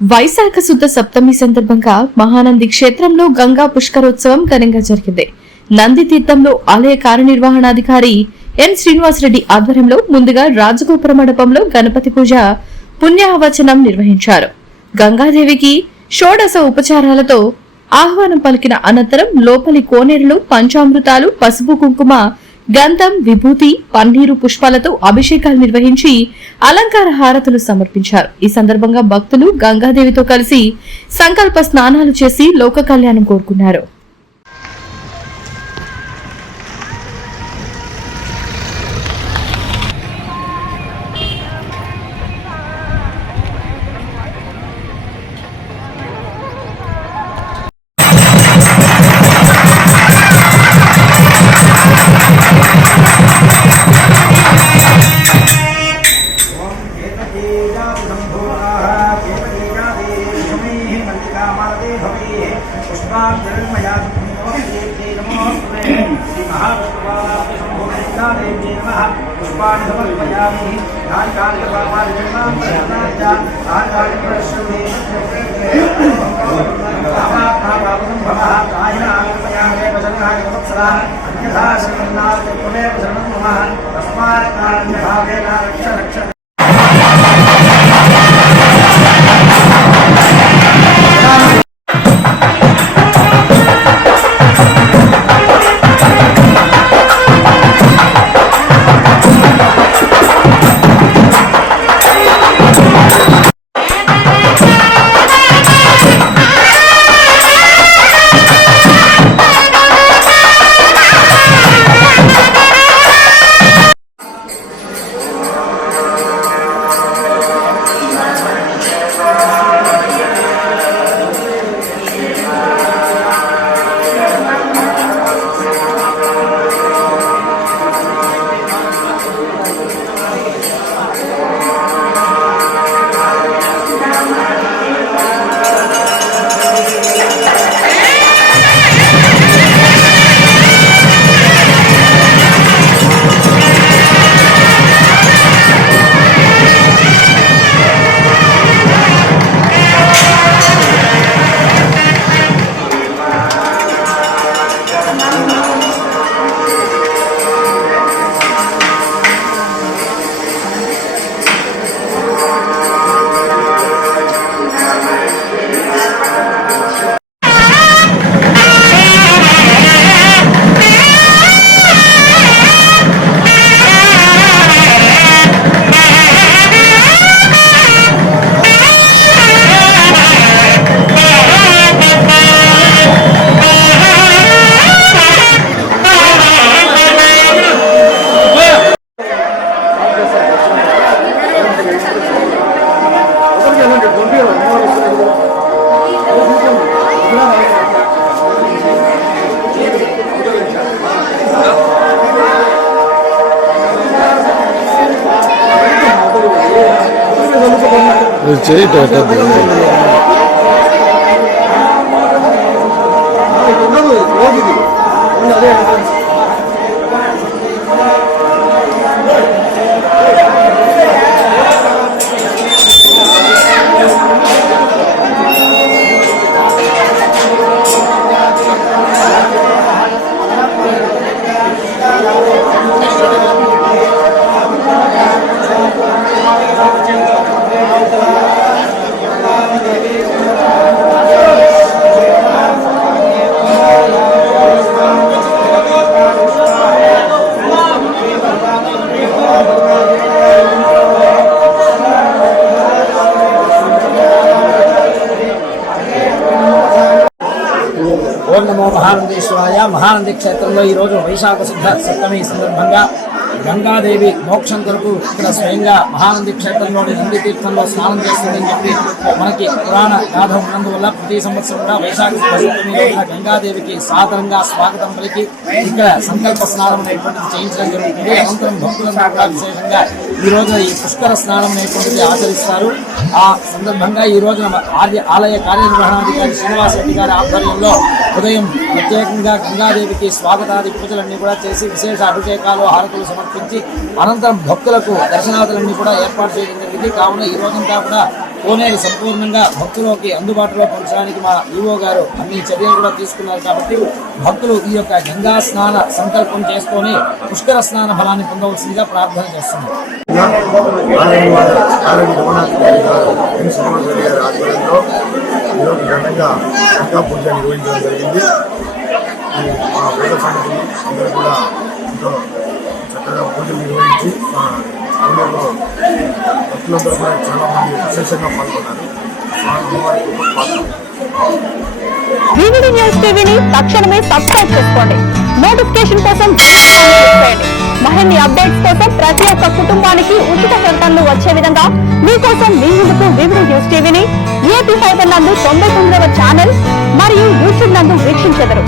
వైశాఖ శుద్ధ సప్తమి సందర్భంగా మహానంది క్షేత్రంలో గంగా పుష్కరోత్సవం ఘనంగా జరిగింది. నంది తీర్థంలో ఆలయ కార్యనిర్వహణాధికారి ఎన్ శ్రీనివాసరెడ్డి ఆధ్వర్యంలో ముందుగా రాజగోపుర మండపంలో గణపతి పూజ పుణ్యాహవచనం నిర్వహించారు. గంగాదేవికి షోడశ ఉపచారాలతో ఆహ్వానం పలికిన అనంతరం లోపలి కోనేరులో పంచామృతాలు, పసుపు, కుంకుమ, గంధం, విభూతి, పన్నీరు, పుష్పాలతో అభిషేకాలు నిర్వహించి అలంకార హారతులు సమర్పించారు. ఈ సందర్భంగా భక్తులు గంగాదేవితో కలిసి సంకల్ప స్నానాలు చేసి లోక కళ్యాణం కోరుకున్నారు. ఓం నమో మహానందేశ్వరాయ. మహానంది క్షేత్రంలో ఈరోజు వైశాఖ శుద్ధ సప్తమి సందర్భంగా గంగాదేవి మోక్షం కొరకు ఇక్కడ స్వయంగా మహానంది క్షేత్రంలోని నంది తీర్థంలో స్నానం చేస్తుందని చెప్పి మనకి పురాణ గాథ ఉన్నందువల్ల ప్రతి సంవత్సరం కూడా వైశాఖ సప్తమి రోజున గంగాదేవికి సాదరంగా స్వాగతం పలికి ఇక్కడ సంకల్ప స్నానం అనేటువంటిది చేయించడం జరుగుతుంది. అనంతరం భక్తులందరూ కూడా విశేషంగా ఈ రోజున ఈ పుష్కర స్నానం అనేటువంటిది ఆచరిస్తారు. ఆ సందర్భంగా ఈ రోజున ఆలయ కార్యనిర్వహణాధికారి శ్రీనివాసరెడ్డి గారి ఆధ్వర్యంలో ఉదయం ప్రత్యేకంగా గంగాదేవికి స్వాగతాది పూజలన్నీ కూడా చేసి విశేష అభిషేకాలు, హారతులు సమర్పించి అనంతరం భక్తులకు దర్శనాదులన్నీ కూడా ఏర్పాటు చేయడం జరిగింది. కావున ఈ రోజంతా కూడా కోనేరు సంపూర్ణంగా భక్తులకి అందుబాటులో పంచడానికి మా ఈవో గారు అన్ని చర్యలు కూడా తీసుకున్నారు. కాబట్టి భక్తులు ఈ యొక్క గంగా స్నాన సంకల్పం చేసుకొని పుష్కర స్నాన ఫలాన్ని పొందవలసిందిగా ప్రార్థన చేస్తున్నారు. గంగా పూజ నిర్వహించడం జరిగింది. మా పేద సమితి అందరూ కూడా ఎంతో చక్కగా పూజలు నిర్వహించి మా ఊళ్ళో భక్తులందరూ కూడా చాలా మంది విశేషంగా పాల్గొన్నారు. వివిడి న్యూస్ టీవీని తక్షణమే సబ్స్క్రైబ్ చేసుకోండి. నోటిఫికేషన్ కోసం బెల్ ఐకాన్ క్లిక్ చేయండి. మరిన్ని అప్డేట్స్ కోసం ప్రతి ఒక్క కుటుంబానికి ఉచిత ప్రకటనలు వచ్చే విధంగా మీకోసం మీ ముందుకు వివిడి న్యూస్ టీవీని ఏపీ 5 నందు 99వ ఛానల్ మరియు యూట్యూబ్ నందు వీక్షించెదరు.